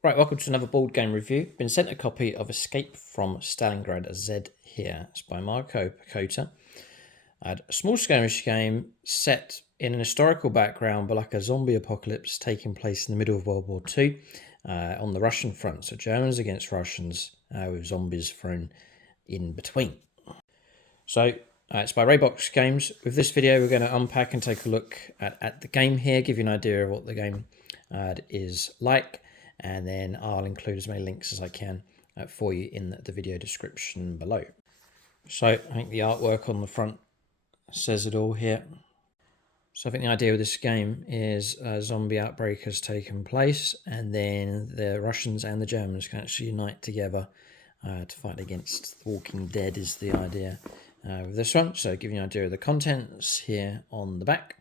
Right, welcome to another board game review. Been sent a copy of Escape from Stalingrad Z here. It's by Marco Picota. I had a small skirmish game set in an historical background, but like a zombie apocalypse taking place in the middle of World War II on the Russian front. So Germans against Russians with zombies thrown in between. So it's by Raybox Games. With this video, we're going to unpack and take a look at the game here, give you an idea of what the game is like. And then I'll include as many links as I can for you in the video description below. So I think the artwork on the front says it all here. So I think the idea of this game is a zombie outbreak has taken place, and then the Russians and the Germans can actually unite together to fight against the Walking Dead is the idea with this one. So giving you an idea of the contents here on the back.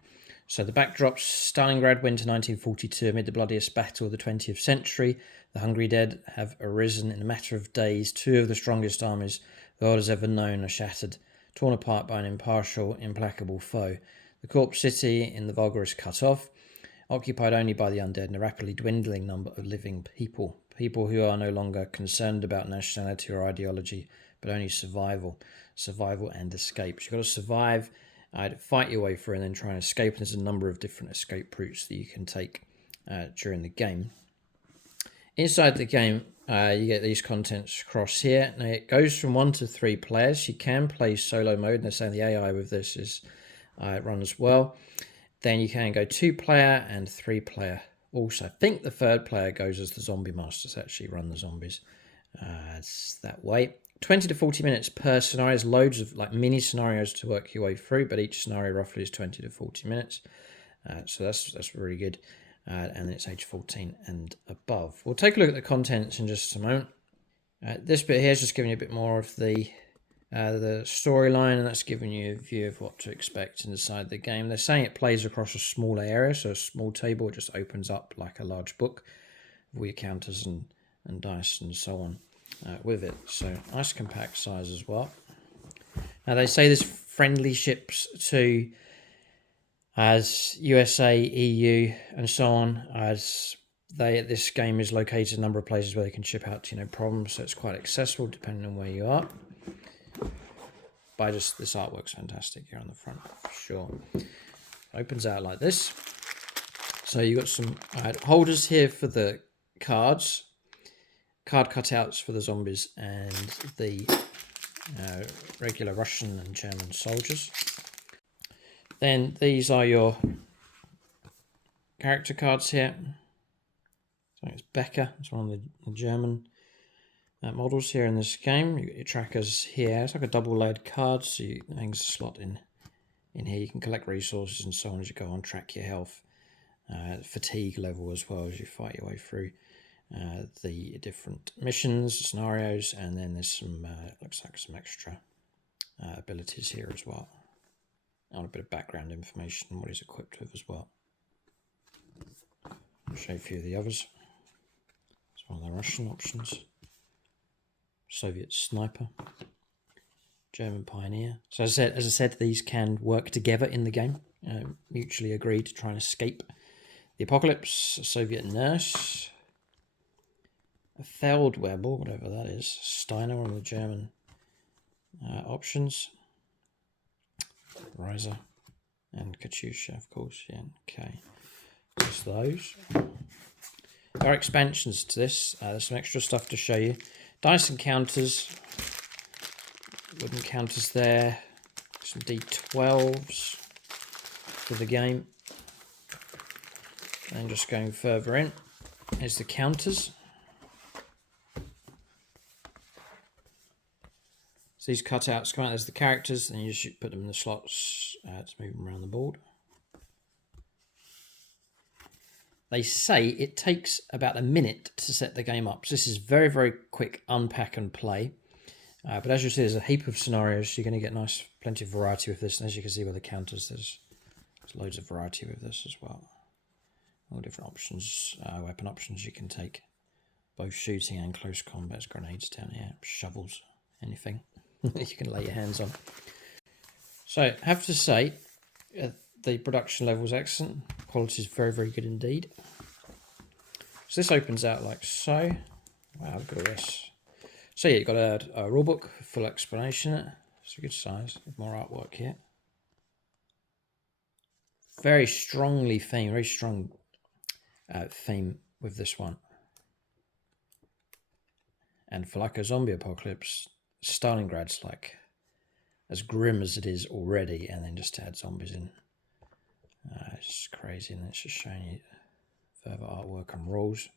So the backdrop's Stalingrad, winter 1942, amid the bloodiest battle of the 20th century. The hungry dead have arisen in a matter of days. Two of the strongest armies the world has ever known are shattered, torn apart by an impartial, implacable foe. The coop city in the vulgar is cut off, occupied only by the undead and a rapidly dwindling number of living people. People who are no longer concerned about nationality or ideology, but only survival and escape. So you've got to survive, fight your way through, and then try and escape. And there's a number of different escape routes that you can take during the game. Inside the game, you get these contents across here. Now it goes from 1 to 3 players. You can play solo mode, and they're saying the AI with this is runs well. Then you can go 2-player and 3-player. Also, I think the 3rd player goes as the zombie masters, actually run the zombies. It's that way. 20 to 40 minutes per scenario. There's loads of like mini scenarios to work your way through, but each scenario roughly is 20 to 40 minutes. So that's really good. And it's age 14 and above. We'll take a look at the contents in just a moment. This bit here is just giving you a bit more of the storyline, and that's giving you a view of what to expect inside the game. They're saying it plays across a smaller area, so a small table. It just opens up like a large book with all your counters and dice and so on with it. So nice compact size as well. Now they say there's friendly ships to as USA, EU, and so on. As this game is located in a number of places where they can ship out to no problem, so it's quite accessible depending on where you are. But this artwork's fantastic here on the front, for sure. Opens out like this. So you've got some holders here for the cards, card cutouts for the zombies and the regular Russian and German soldiers. Then these are your character cards here. So it's Becker, it's one of the German models here in this game. You got your trackers here. It's like a double-layered card, so things slot in here. You can collect resources and so on as you go on, track your health, fatigue level as well as you fight your way through the different missions, scenarios, and then there's some looks like some extra abilities here as well. And a bit of background information on what he's equipped with as well. I'll show you a few of the others. It's one of the Russian options. Soviet sniper, German pioneer. So as I said, these can work together in the game, mutually agree to try and escape the apocalypse. Soviet nurse, a Feldwebel, whatever that is. Steiner, one of the German options. Riser and Katyusha, of course. Yeah, okay. Just those. There are expansions to this. There's some extra stuff to show you. Dice and counters. Wooden counters there. Some D12s for the game. And just going further in, here's the counters. So these cutouts come out as the characters, and you just put them in the slots to move them around the board. They say it takes about a minute to set the game up. So this is very, very quick unpack and play. But as you see, there's a heap of scenarios. You're going to get plenty of variety with this. And as you can see with the counters, there's loads of variety with this as well. All different options, weapon options you can take. Both shooting and close combat. Grenades down here, shovels, anything you can lay your hands on. So I have to say, the production level is excellent. Quality is very, very good indeed. So this opens out like so. Wow, look at all this. So yeah, you've got a rulebook, full explanation. It's a good size. More artwork here. Very strongly themed, very strong theme with this one. And for like a zombie apocalypse, Stalingrad's like as grim as it is already, and then just to add zombies in. It's just crazy, and it's just showing you further artwork and rules.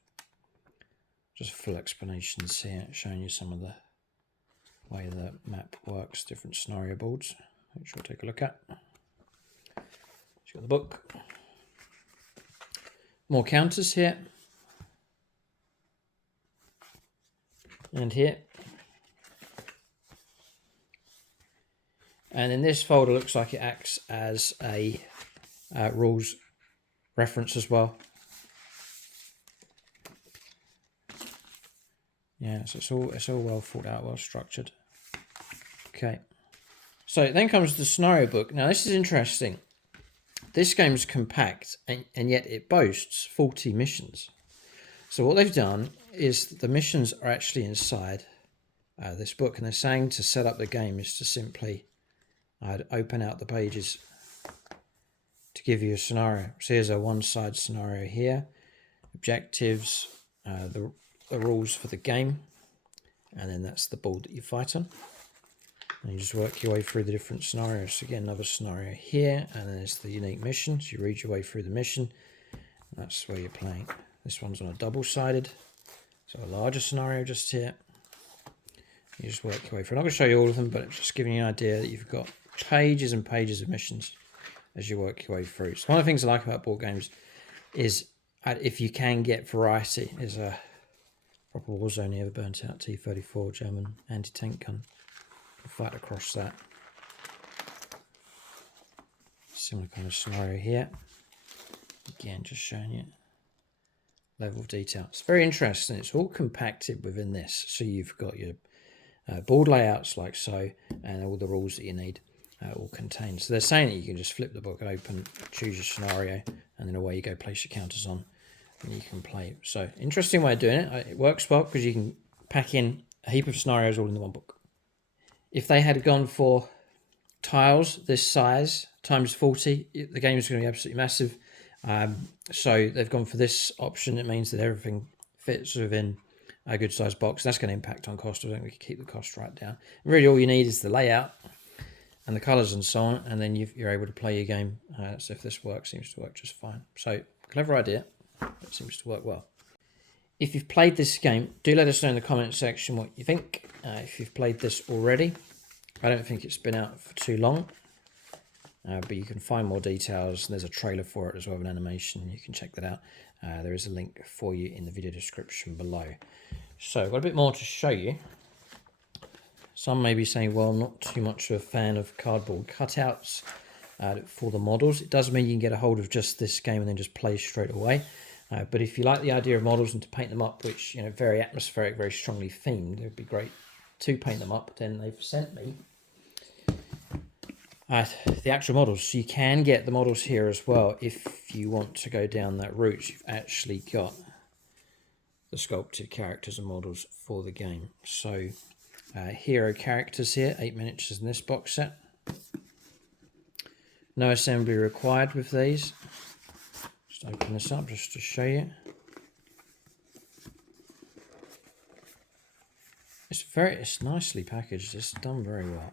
Just full explanations here, showing you some of the way the map works, different scenario boards, which we'll take a look at. You've got the book. More counters here. And here. And in this folder, looks like it acts as a rules reference as well. Yeah, so it's all well thought out, well structured. Okay. So then comes the scenario book. Now this is interesting. This game's compact, and yet it boasts 40 missions. So what they've done is the missions are actually inside this book, and they're saying to set up the game is to simply open out the pages to give you a scenario. So here's a one-side scenario here, objectives, the rules for the game, and then that's the board that you fight on. And you just work your way through the different scenarios. So again, another scenario here, and then there's the unique mission. So you read your way through the mission. That's where you're playing. This one's on a double-sided, so a larger scenario just here. You just work your way through. I'm not going to show you all of them, but it's just giving you an idea that you've got pages and pages of missions as you work your way through. So one of the things I like about board games is if you can get variety. There's a proper war zone here, burnt out T-34 German anti-tank gun. Fight across that. Similar kind of scenario here. Again, just showing you level of detail. It's very interesting. It's all compacted within this. So you've got your board layouts like so, and all the rules that you need all contained. So they're saying that you can just flip the book open, choose your scenario, and then away you go, place your counters on, and you can play. So interesting way of doing it. It works well because you can pack in a heap of scenarios all in the one book. If they had gone for tiles this size times 40, the game is going to be absolutely massive. So they've gone for this option. It means that everything fits within a good sized box. That's going to impact on cost. I think we can keep the cost right down. And really all you need is the layout and the colours and so on, and then you're able to play your game. So if this works, seems to work just fine. So clever idea. It seems to work well. If you've played this game, do let us know in the comment section what you think. If you've played this already, I don't think it's been out for too long, but you can find more details. There's a trailer for it as well, an animation. You can check that out. There is a link for you in the video description below. So I've got a bit more to show you. Some may be saying, well, not too much of a fan of cardboard cutouts for the models. It does mean you can get a hold of just this game and then just play straight away. But if you like the idea of models and to paint them up, which, you know, very atmospheric, very strongly themed, it would be great to paint them up. Then they've sent me the actual models. So you can get the models here as well if you want to go down that route. You've actually got the sculpted characters and models for the game. So hero characters here, 8 miniatures in this box set. No assembly required with these. Just open this up just to show you. It's nicely packaged. It's done very well.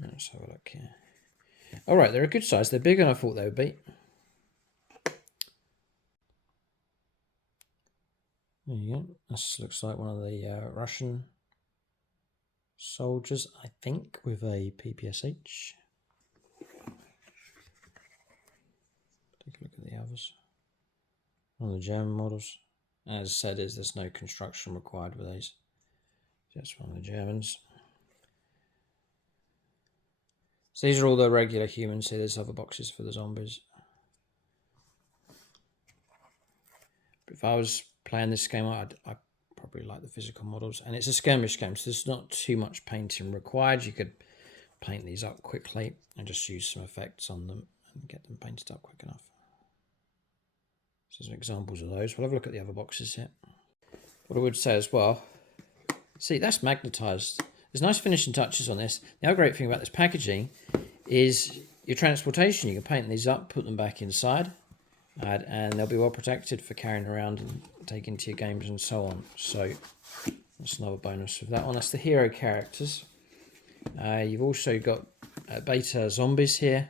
Let's have a look here. All right, they're a good size. They're bigger than I thought they would be. There you go. This looks like one of the Russian soldiers, I think, with a PPSH. Take a look at the others. One of the German models. As I said, there's no construction required with these. Just one of the Germans. So these are all the regular humans here. There's other boxes for the zombies. But if I was playing this game, I'd probably like the physical models. And it's a skirmish game, so there's not too much painting required. You could paint these up quickly and just use some effects on them and get them painted up quick enough. So So some examples of those. We'll have a look at the other boxes here. What I would say as well, see, that's magnetized. There's nice finishing touches on this. The other great thing about this packaging is your transportation. You can paint these up, put them back inside, and they'll be well protected for carrying around and taking to your games and so on. So that's another bonus with that one. That's the hero characters. You've also got beta zombies here.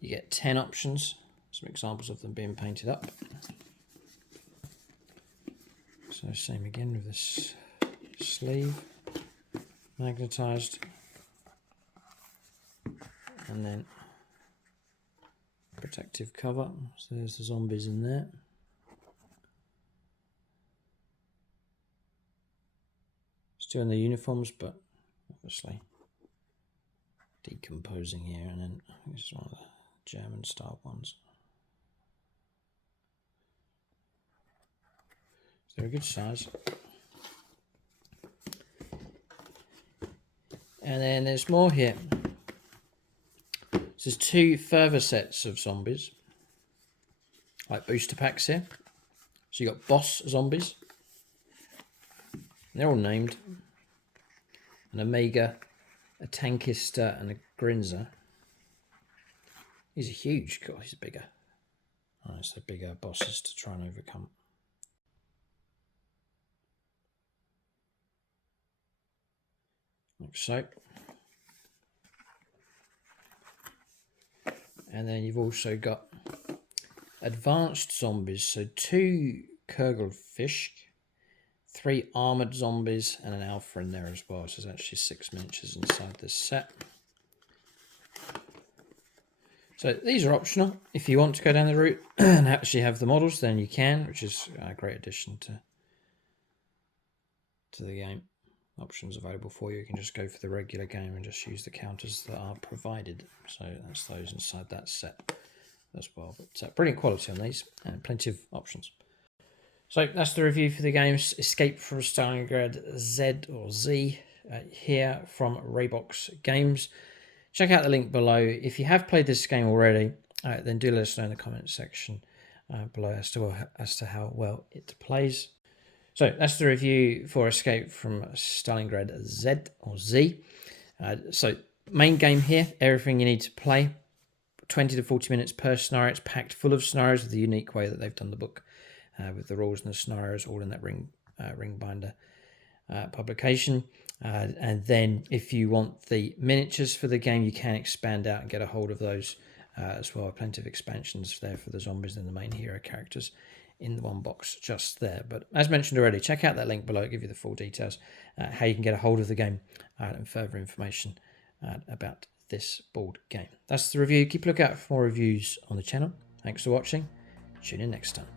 You get 10 options. Some examples of them being painted up. So same again with this sleeve, magnetized, and then protective cover. So there's the zombies in there. Still in the uniforms, but obviously decomposing here. And then this is one of the German style ones. They're a good size. And then there's more here. So there's 2 further sets of zombies, like booster packs here. So you got boss zombies. They're all named. An Omega, a Tankister, and a Grinzer. These are huge. God, these are bigger. Oh, it's the bigger bosses to try and overcome. Like so. And then you've also got advanced zombies. So 2 Kurgelfish, 3 armored zombies, and an alpha in there as well. So there's actually 6 miniatures inside this set. So these are optional. If you want to go down the route and actually have the models, then you can, which is a great addition to the game. Options available for you. You can just go for the regular game and just use the counters that are provided. So that's those inside that set as well. But brilliant quality on these and plenty of options. So that's the review for the games Escape from Stalingrad Z or Z here from Raybox Games. Check out the link below. If you have played this game already, then do let us know in the comments section below as to how well it plays. So that's the review for Escape from Stalingrad Z or Z. So main game here, everything you need to play. 20 to 40 minutes per scenario. It's packed full of scenarios with the unique way that they've done the book, with the rules and the scenarios all in that ring binder publication. And then if you want the miniatures for the game, you can expand out and get a hold of those as well. Plenty of expansions there for the zombies and the main hero characters in the one box just there. But as mentioned already, check out that link below. It'll give you the full details, how you can get a hold of the game and further information about this board game. That's the review. Keep a lookout for more reviews on the channel. Thanks for watching. Tune in next time.